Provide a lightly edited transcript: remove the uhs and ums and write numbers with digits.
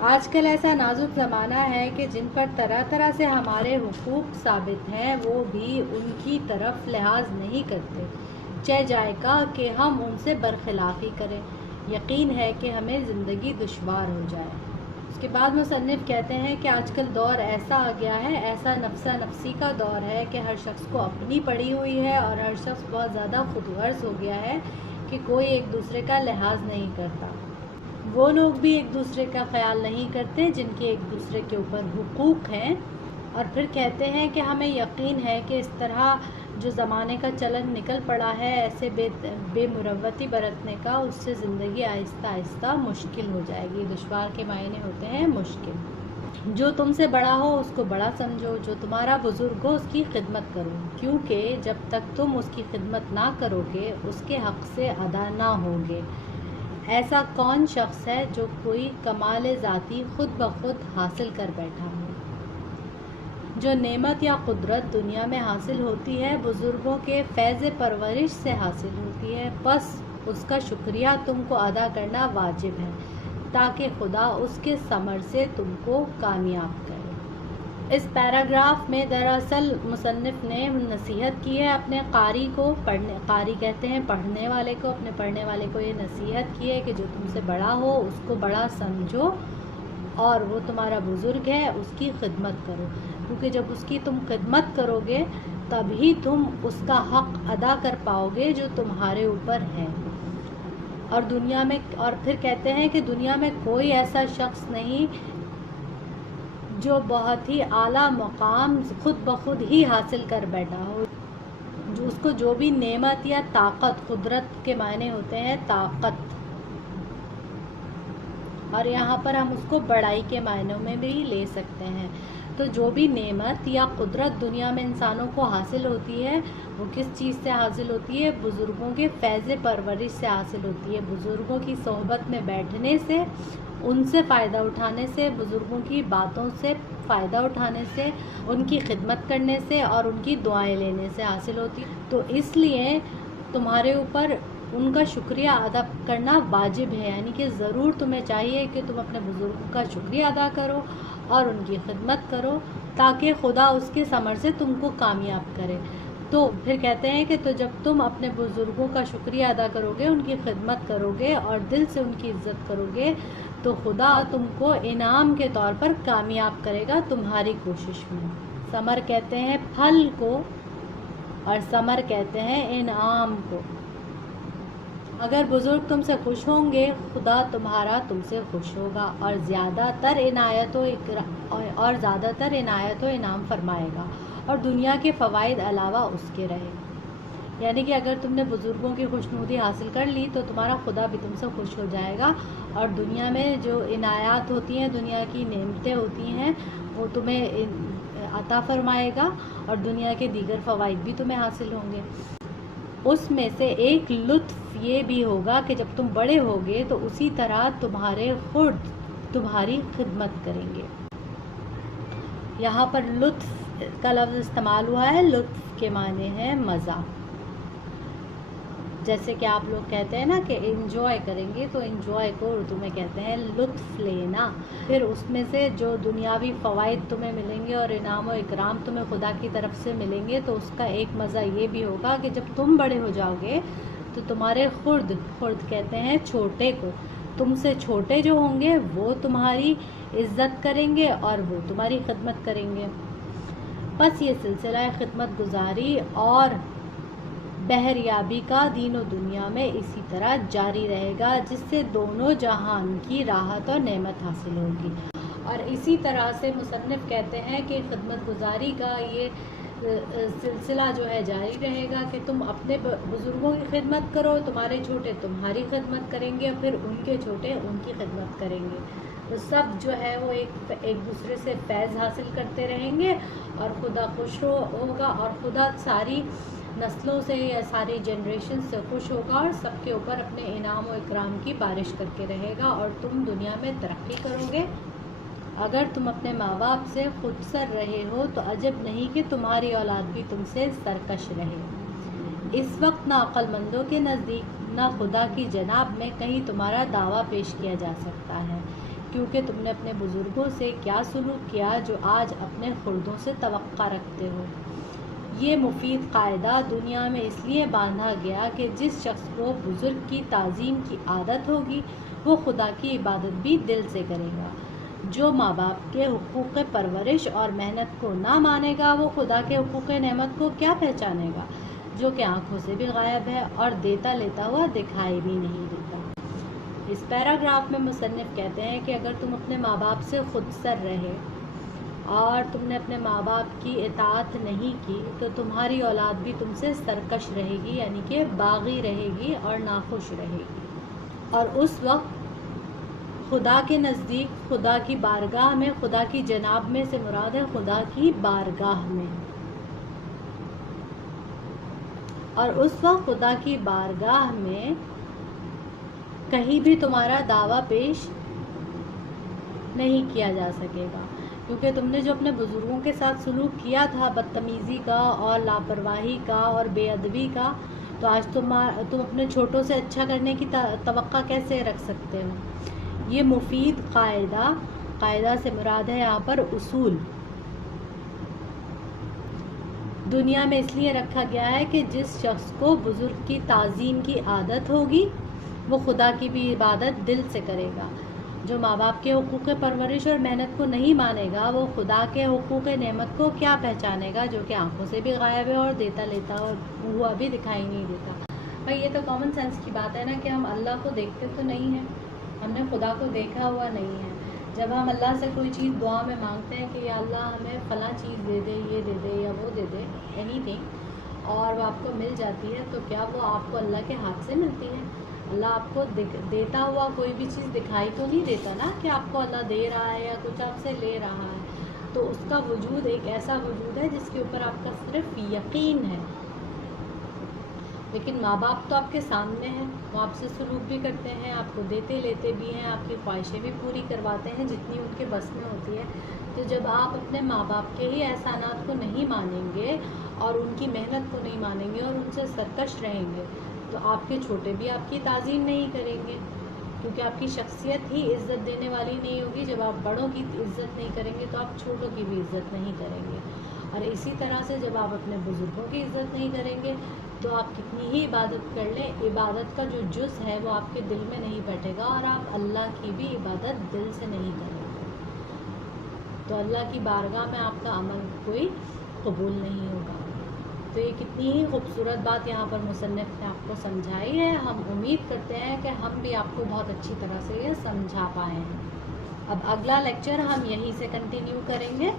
آج کل ایسا نازک زمانہ ہے کہ جن پر طرح طرح سے ہمارے حقوق ثابت ہیں وہ بھی ان کی طرف لحاظ نہیں کرتے، چہ جائے گا کہ ہم ان سے برخلافی کریں۔ یقین ہے کہ ہمیں زندگی دشوار ہو جائے۔ اس کے بعد مصنف کہتے ہیں کہ آج کل دور ایسا آ گیا ہے، ایسا نفسا نفسی کا دور ہے کہ ہر شخص کو اپنی پڑی ہوئی ہے اور ہر شخص بہت زیادہ خود غرض ہو گیا ہے کہ کوئی ایک دوسرے کا لحاظ نہیں کرتا۔ وہ لوگ بھی ایک دوسرے کا خیال نہیں کرتے جن کے ایک دوسرے کے اوپر حقوق ہیں۔ اور پھر کہتے ہیں کہ ہمیں یقین ہے کہ اس طرح جو زمانے کا چلن نکل پڑا ہے ایسے بے مروتی برتنے کا، اس سے زندگی آہستہ آہستہ مشکل ہو جائے گی۔ دشوار کے معنی ہوتے ہیں مشکل۔ جو تم سے بڑا ہو اس کو بڑا سمجھو، جو تمہارا بزرگ ہو اس کی خدمت کرو، کیونکہ جب تک تم اس کی خدمت نہ کرو گے اس کے حق سے ادا نہ ہوگے۔ ایسا کون شخص ہے جو کوئی کمال ذاتی خود بخود حاصل کر بیٹھا ہو؟ جو نعمت یا قدرت دنیا میں حاصل ہوتی ہے بزرگوں کے فیض پرورش سے حاصل ہوتی ہے، بس اس کا شکریہ تم کو ادا کرنا واجب ہے تاکہ خدا اس کے ثمر سے تم کو کامیاب کرے۔ اس پیراگراف میں دراصل مصنف نے نصیحت کی ہے اپنے قاری کو، قاری کہتے ہیں پڑھنے والے کو، اپنے پڑھنے والے کو یہ نصیحت کی ہے کہ جو تم سے بڑا ہو اس کو بڑا سمجھو اور وہ تمہارا بزرگ ہے اس کی خدمت کرو، کیونکہ جب اس کی تم خدمت کرو گے تبھی تم اس کا حق ادا کر پاؤ گے جو تمہارے اوپر ہے۔ اور دنیا میں، اور پھر کہتے ہیں کہ دنیا میں کوئی ایسا شخص نہیں جو بہت ہی اعلیٰ مقام خود بخود ہی حاصل کر بیٹھا ہو، جو اس کو جو بھی نعمت یا طاقت، قدرت کے معنی ہوتے ہیں طاقت، اور یہاں پر ہم اس کو بڑائی کے معنوں میں بھی لے سکتے ہیں۔ تو جو بھی نعمت یا قدرت دنیا میں انسانوں کو حاصل ہوتی ہے وہ کس چیز سے حاصل ہوتی ہے؟ بزرگوں کے فیض پرورش سے حاصل ہوتی ہے، بزرگوں کی صحبت میں بیٹھنے سے، ان سے فائدہ اٹھانے سے، بزرگوں کی باتوں سے فائدہ اٹھانے سے، ان کی خدمت کرنے سے اور ان کی دعائیں لینے سے حاصل ہوتی ہے۔ تو اس لیے تمہارے اوپر ان کا شکریہ ادا کرنا واجب ہے، یعنی کہ ضرور تمہیں چاہیے کہ تم اپنے بزرگوں کا شکریہ ادا کرو اور ان کی خدمت کرو تاکہ خدا اس کے ثمر سے تم کو کامیاب کرے۔ تو پھر کہتے ہیں کہ تو جب تم اپنے بزرگوں کا شکریہ ادا کرو گے، ان کی خدمت کرو گے اور دل سے ان کی عزت کرو گے تو خدا تم کو انعام کے طور پر کامیاب کرے گا تمہاری کوشش میں۔ ثمر کہتے ہیں پھل کو اور ثمر کہتے ہیں انعام کو۔ اگر بزرگ تم سے خوش ہوں گے خدا تمہارا تم سے خوش ہوگا اور زیادہ تر عنایت و انعام فرمائے گا اور دنیا کے فوائد علاوہ اس کے رہے۔ یعنی کہ اگر تم نے بزرگوں کی خوشنودی حاصل کر لی تو تمہارا خدا بھی تم سے خوش ہو جائے گا اور دنیا میں جو عنایات ہوتی ہیں، دنیا کی نعمتیں ہوتی ہیں وہ تمہیں عطا فرمائے گا اور دنیا کے دیگر فوائد بھی تمہیں حاصل ہوں گے۔ اس میں سے ایک لطف یہ بھی ہوگا کہ جب تم بڑے ہوگے تو اسی طرح تمہارے خود تمہاری خدمت کریں گے۔ یہاں پر لطف کا لفظ استعمال ہوا ہے، لطف کے معنی ہے مزہ۔ جیسے کہ آپ لوگ کہتے ہیں نا کہ انجوائے کریں گے، تو انجوائے کو اردو میں کہتے ہیں لطف لینا۔ پھر اس میں سے جو دنیاوی فوائد تمہیں ملیں گے اور انعام و اکرام تمہیں خدا کی طرف سے ملیں گے تو اس کا ایک مزہ یہ بھی ہوگا کہ جب تم بڑے ہو جاؤ گے تو تمہارے خرد کہتے ہیں چھوٹے کو، تم سے چھوٹے جو ہوں گے وہ تمہاری عزت کریں گے اور وہ تمہاری خدمت کریں گے۔ بس یہ سلسلہ خدمت گزاری اور بہریابی کا دین و دنیا میں اسی طرح جاری رہے گا جس سے دونوں جہان کی راحت اور نعمت حاصل ہوگی۔ اور اسی طرح سے مصنف کہتے ہیں کہ خدمت گزاری کا یہ سلسلہ جو ہے جاری رہے گا کہ تم اپنے بزرگوں کی خدمت کرو، تمہارے چھوٹے تمہاری خدمت کریں گے، پھر ان کے چھوٹے ان کی خدمت کریں گے، تو سب جو ہے وہ ایک دوسرے سے فیض حاصل کرتے رہیں گے اور خدا خوش ہوگا اور خدا ساری نسلوں سے یا ساری جنریشن سے خوش ہوگا اور سب کے اوپر اپنے انعام و اکرام کی بارش کر کے رہے گا اور تم دنیا میں ترقی کرو گے۔ اگر تم اپنے ماں باپ سے خود سر رہے ہو تو عجب نہیں کہ تمہاری اولاد بھی تم سے سرکش رہے۔ اس وقت نہ عقل مندوں کے نزدیک نہ خدا کی جناب میں کہیں تمہارا دعویٰ پیش کیا جا سکتا ہے کیونکہ تم نے اپنے بزرگوں سے کیا سلوک کیا جو آج اپنے خردوں سے توقع رکھتے ہو۔ یہ مفید قاعدہ دنیا میں اس لیے باندھا گیا کہ جس شخص کو بزرگ کی تعظیم کی عادت ہوگی وہ خدا کی عبادت بھی دل سے کرے گا۔ جو ماں باپ کے حقوق پرورش اور محنت کو نہ مانے گا وہ خدا کے حقوق نعمت کو کیا پہچانے گا جو کہ آنکھوں سے بھی غائب ہے اور دیتا لیتا ہوا دکھائی بھی نہیں دیتا۔ اس پیراگراف میں مصنف کہتے ہیں کہ اگر تم اپنے ماں باپ سے خود سر رہے اور تم نے اپنے ماں باپ کی اطاعت نہیں کی تو تمہاری اولاد بھی تم سے سرکش رہے گی، یعنی کہ باغی رہے گی اور ناخوش رہے گی، اور اس وقت خدا کے نزدیک، خدا کی بارگاہ میں، خدا کی جناب میں سے مراد ہے خدا کی بارگاہ میں، اور اس وقت خدا کی بارگاہ میں کہیں بھی تمہارا دعویٰ پیش نہیں کیا جا سکے گا، کیونکہ تم نے جو اپنے بزرگوں کے ساتھ سلوک کیا تھا بدتمیزی کا اور لاپرواہی کا اور بے ادبی کا، تو آج تم اپنے چھوٹوں سے اچھا کرنے کی توقع کیسے رکھ سکتے ہو۔ یہ مفید قاعدہ سے مراد ہے یہاں پر اصول، دنیا میں اس لیے رکھا گیا ہے کہ جس شخص کو بزرگ کی تعظیم کی عادت ہوگی وہ خدا کی بھی عبادت دل سے کرے گا۔ جو ماں باپ کے حقوق پرورش اور محنت کو نہیں مانے گا وہ خدا کے حقوق نعمت کو کیا پہچانے گا جو کہ آنکھوں سے بھی غائب ہے اور دیتا لیتا ہوا بھی دکھائی نہیں دیتا۔ بھائی یہ تو کامن سینس کی بات ہے نا کہ ہم اللہ کو دیکھتے تو نہیں ہیں، ہم نے خدا کو دیکھا ہوا نہیں ہے۔ جب ہم اللہ سے کوئی چیز دعا میں مانگتے ہیں کہ یا اللہ ہمیں فلاں چیز دے دے، یہ دے دے یا وہ دے دے، اینی تھنگ، اور وہ آپ کو مل جاتی ہے، تو کیا وہ آپ کو اللہ کے ہاتھ سے ملتی ہے؟ اللہ آپ کو دیتا ہوا کوئی بھی چیز دکھائی تو نہیں دیتا نا کہ آپ کو اللہ دے رہا ہے یا کچھ آپ سے لے رہا ہے، تو اس کا وجود ایک ایسا وجود ہے جس کے اوپر آپ کا صرف یقین ہے۔ لیکن ماں باپ تو آپ کے سامنے ہیں، وہ آپ سے سلوک بھی کرتے ہیں، آپ کو دیتے لیتے بھی ہیں، آپ کی خواہشیں بھی پوری کرواتے ہیں جتنی ان کے بس میں ہوتی ہے۔ تو جب آپ اپنے ماں باپ کے ہی احسانات کو نہیں مانیں گے اور ان کی محنت کو نہیں مانیں گے اور ان سے سرکش رہیں گے تو آپ کے چھوٹے بھی آپ کی تعظیم نہیں کریں گے، کیونکہ آپ کی شخصیت ہی عزت دینے والی نہیں ہوگی۔ جب آپ بڑوں کی عزت نہیں کریں گے تو آپ چھوٹوں کی بھی عزت نہیں کریں گے، اور اسی طرح سے جب آپ اپنے بزرگوں کی عزت نہیں کریں گے تو آپ کتنی ہی عبادت کر لیں، عبادت کا جو جز ہے وہ آپ کے دل میں نہیں بیٹھے گا اور آپ اللہ کی بھی عبادت دل سے نہیں کریں گے، تو اللہ کی بارگاہ میں آپ کا عمل کوئی قبول نہیں ہوگا۔ تو یہ کتنی ہی خوبصورت بات یہاں پر مصنف نے آپ کو سمجھائی ہے۔ ہم امید کرتے ہیں کہ ہم بھی آپ کو بہت اچھی طرح سے یہ سمجھا پائے ہیں۔ اب اگلا لیکچر ہم یہیں سے کنٹینیو کریں گے۔